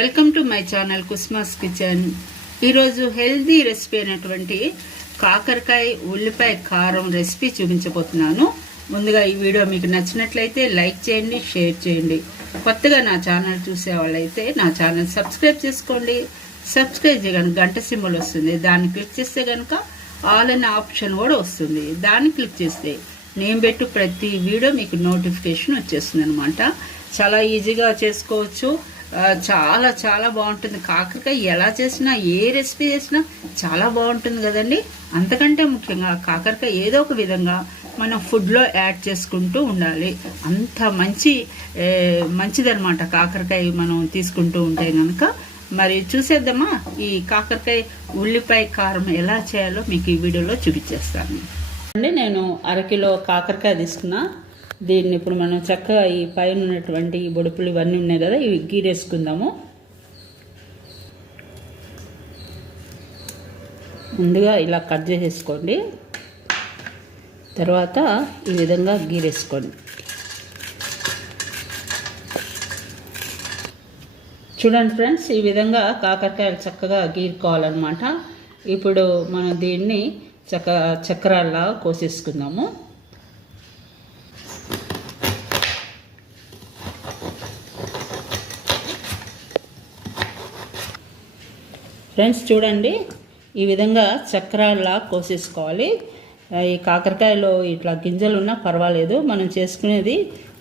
Welcome to my channel కుస్మాస్ kitchen. ఈరోజు healthy recipe అయినటువంటి కాకరకాయ ఉల్లిపాయ కారం రెసిపీ చూపించబోతున్నాను. ముందుగా ఈ వీడియో మీకు నచ్చినట్లయితే లైక్ చేయండి, షేర్ చేయండి. కొత్తగా నా ఛానల్ చూసే వాళ్ళైతే నా ఛానల్ సబ్స్క్రైబ్ చేసుకోండి. సబ్స్క్రైబ్ చేయగానే గంట సింబల్ వస్తుంది, దాన్ని క్లిక్ చేస్తే కనుక ఆల్ అనే ఆప్షన్ కూడా వస్తుంది. దాన్ని క్లిక్ చేస్తే నేను పెట్టు ప్రతి వీడియో మీకు నోటిఫికేషన్ వచ్చేస్తుంది అనమాట. చాలా ఈజీగా చేసుకోవచ్చు. చాలా చాలా బాగుంటుంది. కాకరకాయ ఎలా చేసినా, ఏ రెసిపీ చేసినా చాలా బాగుంటుంది కదండి. అంతకంటే ముఖ్యంగా కాకరకాయ ఏదో ఒక విధంగా మనం ఫుడ్లో యాడ్ చేసుకుంటూ ఉండాలి. అంత మంచిదనమాట కాకరకాయ మనం తీసుకుంటూ ఉంటే కనుక. మరి చూసేద్దామా ఈ కాకరకాయ ఉల్లిపాయ కారం ఎలా చేయాలో మీకు ఈ వీడియోలో చూపించేస్తాను అండి. నేను అరకిలో కాకరకాయ తీసుకున్నా. దీన్ని ఇప్పుడు మనం చక్కగా ఈ పైన ఉన్నటువంటి ఈ బొడుపులు ఇవన్నీ ఉన్నాయి కదా, ఇవి గీరేసుకుందాము. ముందుగా ఇలా కట్ చేసేసుకోండి. తర్వాత ఈ విధంగా గీరేసుకోండి. చూడండి ఫ్రెండ్స్, ఈ విధంగా కాకరకాయలు చక్కగా గీరుకోవాలన్నమాట. ఇప్పుడు మనం దీన్ని చక్రాల్లా కోసేసుకుందాము. ఫ్రెండ్స్ చూడండి, ఈ విధంగా చక్రాల్లా కోసేసుకోవాలి. ఈ కాకరకాయలో ఇట్లా గింజలు ఉన్నా పర్వాలేదు, మనం చేసుకునేది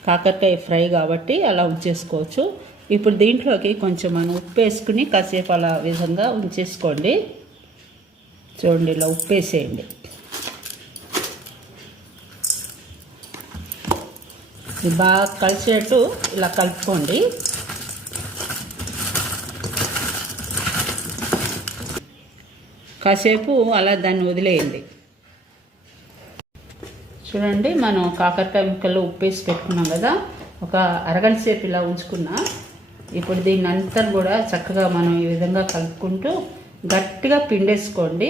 కాకరకాయ ఫ్రై కాబట్టి అలా ఉంచేసుకోవచ్చు. ఇప్పుడు దీంట్లోకి కొంచెం మనం ఉప్పు వేసుకుని కాసేపు అలా విధంగా ఉంచేసుకోండి. చూడండి, ఇలా ఉప్పు వేసేయండి. ఇది బాగా కలిసేట్టు ఇలా కలుపుకోండి. కాసేపు అలా దాన్ని వదిలేయండి. చూడండి, మనం కాకరకాయ ముక్కలు ఉప్పేసి పెట్టుకున్నాం కదా, ఒక అరగంట సేపు ఇలా ఉంచుకున్నా. ఇప్పుడు దీన్ని అంతా కూడా చక్కగా మనం ఈ విధంగా కలుపుకుంటూ గట్టిగా పిండేసుకోండి.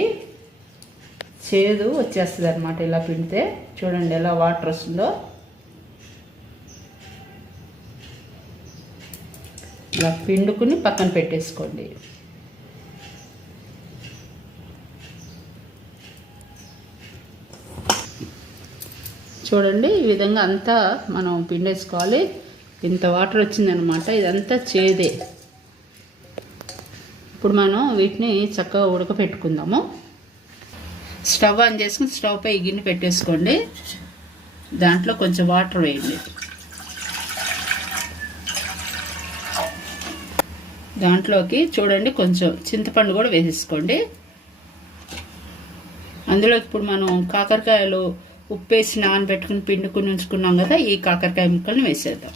చేదు వచ్చేస్తుంది అనమాట ఇలా పిండితే. చూడండి ఎలా వాటర్ వస్తుందో. ఇలా పిండుకుని పక్కన పెట్టేసుకోండి. చూడండి, ఈ విధంగా అంతా మనం పిండేసుకోవాలి. ఇంత వాటర్ వచ్చిందనమాట, ఇదంతా చేదే. ఇప్పుడు మనం వీటిని చక్కగా ఉడకపెట్టుకుందాము. స్టవ్ ఆన్ చేసుకుని స్టవ్ పై గిన్నె పెట్టేసుకోండి. దాంట్లో కొంచెం వాటర్ వేయండి. దాంట్లోకి చూడండి కొంచెం చింతపండు కూడా వేసేసుకోండి. అందులో ఇప్పుడు మనం కాకరకాయలు ఉప్పేసి నానబెట్టుకుని పిండుకుని ఉంచుకున్నాం కదా, ఈ కాకరకాయ ముక్కల్ని వేసేద్దాం.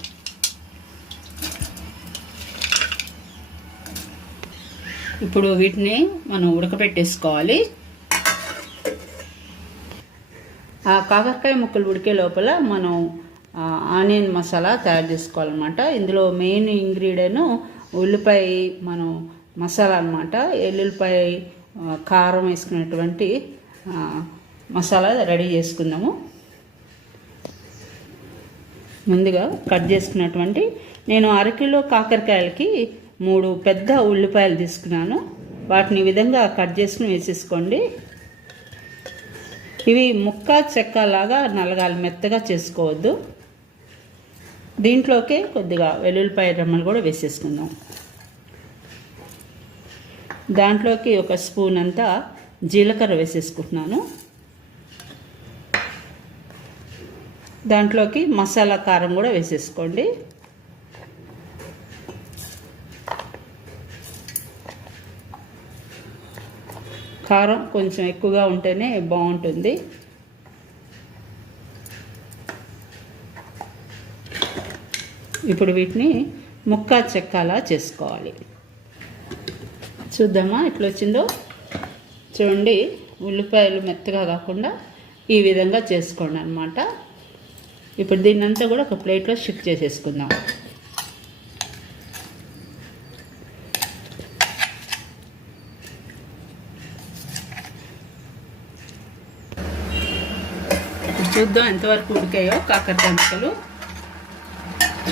ఇప్పుడు వీటిని మనం ఉడకబెట్టేసుకోవాలి. ఆ కాకరకాయ ముక్కలు ఉడికే లోపల మనం ఆనియన్ మసాలా తయారు చేసుకోవాలన్నమాట. ఇందులో మెయిన్ ఇంగ్రీడియంట్ ఉల్లిపాయ మనం మసాలా అన్నమాట. ఎల్లుల్లిపాయ కారం వేసుకున్నటువంటి మసాలా రెడీ చేసుకుందాము. ముందుగా కట్ చేసుకున్నటువంటి నేను అరకిలో కాకరకాయలకి 3 పెద్ద ఉల్లిపాయలు తీసుకున్నాను. వాటిని ఈ విధంగా కట్ చేసుకుని వేసేసుకోండి. ఇవి ముక్క చెక్కలాగా నలగాలి, మెత్తగా చేసుకోవద్దు. దీంట్లోకి కొద్దిగా వెల్లుల్లిపాయ రెమ్మలు కూడా వేసేసుకుందాం. దాంట్లోకి ఒక స్పూన్ అంతా జీలకర్ర వేసేసుకుంటున్నాను. దాంట్లోకి మసాలా కారం కూడా వేసేసుకోండి. కారం కొంచెం ఎక్కువగా ఉంటేనే బాగుంటుంది. ఇప్పుడు వీటిని ముక్క చెక్కలా చేసుకోవాలి. చూద్దామా ఎట్లా వచ్చిందో. చూడండి, ఉల్లిపాయలు మెత్తగా కాకుండా ఈ విధంగా చేసుకోండి అన్నమాట. ఇప్పుడు దీన్నంతా కూడా ఒక ప్లేట్లో షిఫ్ట్ చేసేసుకుందాం. చూద్దాం ఎంతవరకు ఉడికాయో కాకరకాయ ముక్కలు.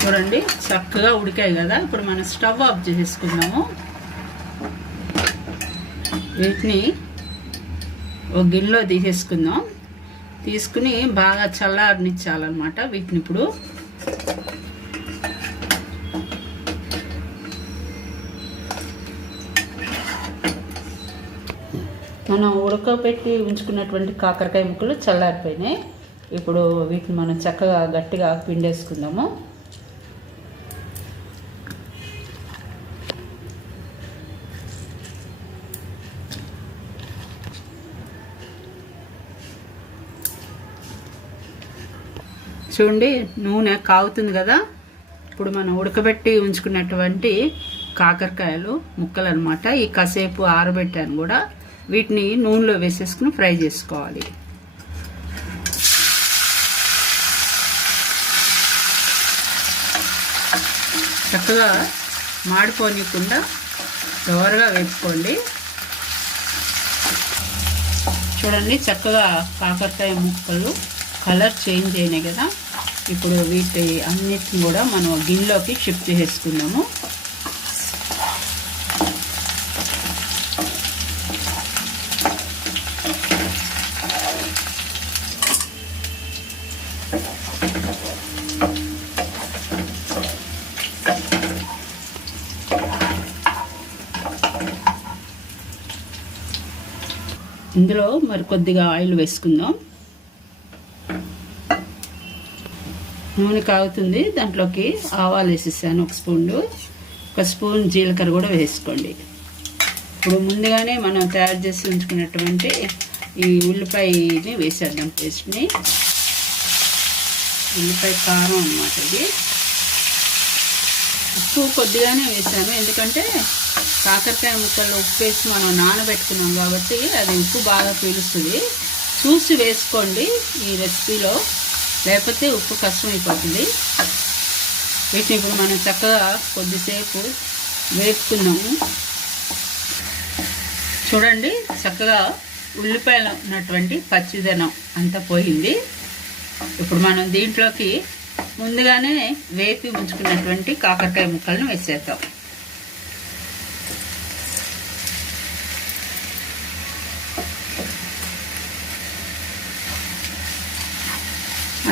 చూడండి చక్కగా ఉడికాయి కదా. ఇప్పుడు మనం స్టవ్ ఆఫ్ చేసేసుకుందాము. వీటిని ఒక గిన్నెలో తీసేసుకుందాం. తీసుకుని బాగా చల్లారనిచ్చాలన్నమాట. వీటిని ఇప్పుడు మనం ఉడకబెట్టి ఉంచుకున్నటువంటి కాకరకాయ ముక్కలు చల్లారిపోయినాయి. ఇప్పుడు వీటిని మనం చక్కగా గట్టిగా పిండేసుకుందాము. చూడండి నూనె కాగుతుంది కదా. ఇప్పుడు మనం ఉడకబెట్టి ఉంచుకున్నటువంటి కాకరకాయలు ముక్కలు అన్నమాట. ఈ కాసేపు ఆరబెట్టాను కూడా. వీటిని నూనెలో వేసేసుకుని ఫ్రై చేసుకోవాలి. చక్కగా మాడిపోనికుండా దోరగా వేపుకోండి. చూడండి చక్కగా కాకరకాయ ముక్కలు కలర్ చేంజ్ అయినాయి కదా. ఇప్పుడు వీటి అన్నిటిని కూడా మనం గిన్నెలోకి షిఫ్ట్ చేసుకుందాము. ఇందులో మరి కొద్దిగా ఆయిల్ వేసుకుందాం. నూనె కాగుతుంది. దాంట్లోకి ఆవాలు వేసేసాను ఒక స్పూన్. ఒక స్పూన్ జీలకర్ర కూడా వేసుకోండి. ఇప్పుడు ముందుగానే మనం తయారు చేసి ఉంచుకున్నటువంటి ఈ ఉల్లిపాయని వేసేద్దాం. పేస్ట్ని, ఉల్లిపాయ కారం అన్నమాట. ఇది ఉప్పు కొద్దిగానే వేసాను, ఎందుకంటే కాకరకాయ ముక్కల్లో ఉప్పు వేసి మనం నానబెట్టుకున్నాం కాబట్టి అది ఉప్పు బాగా పీలుస్తుంది. చూసి వేసుకోండి ఈ రెసిపీలో, లేకపోతే ఉప్పు కష్టమైపోతుంది. వీటిని ఇప్పుడు మనం చక్కగా కొద్దిసేపు వేపుకుందాము. చూడండి చక్కగా ఉల్లిపాయలు ఉన్నటువంటి పచ్చిదనం అంతా పోయింది. ఇప్పుడు మనం దీంట్లోకి ముందుగానే వేపి ఉంచుకున్నటువంటి కాకరకాయ ముక్కలను వేసేద్దాం.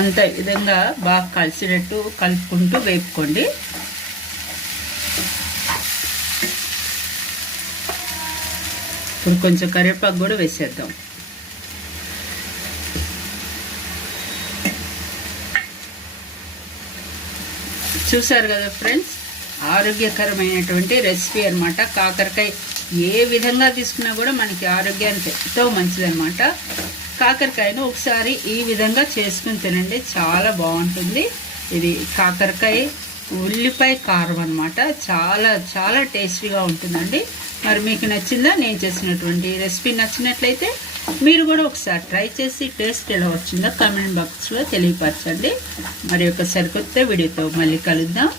అంత విధంగా బాగా కలిసినట్టు కలుపుకుంటూ వేపుకోండి. ఇప్పుడు కొంచెం కరివేపాకు కూడా వేసేద్దాం. చూసారు కదా ఫ్రెండ్స్, ఆరోగ్యకరమైనటువంటి రెసిపీ అన్నమాట. కాకరకాయ ఏ విధంగా తీసుకున్నా కూడా మనకి ఆరోగ్యానికి ఎంతో మంచిదన్నమాట. కాకరకాయను ఒకసారి ఈ విధంగా చేసుకుని తినండి, చాలా బాగుంటుంది. ఇది కాకరకాయ ఉల్లిపాయ కారం అన్నమాట. చాలా చాలా టేస్టీగా ఉంటుందండి. మరి మీకు నచ్చిందా? నేను చేసినటువంటి రెసిపీ నచ్చినట్లయితే మీరు కూడా ఒకసారి ట్రై చేసి టేస్ట్ ఎలా వచ్చిందో కామెంట్ బాక్స్లో తెలియపరచండి. మరి ఒక సరికొత్త వీడియోతో మళ్ళీ కలుద్దాం.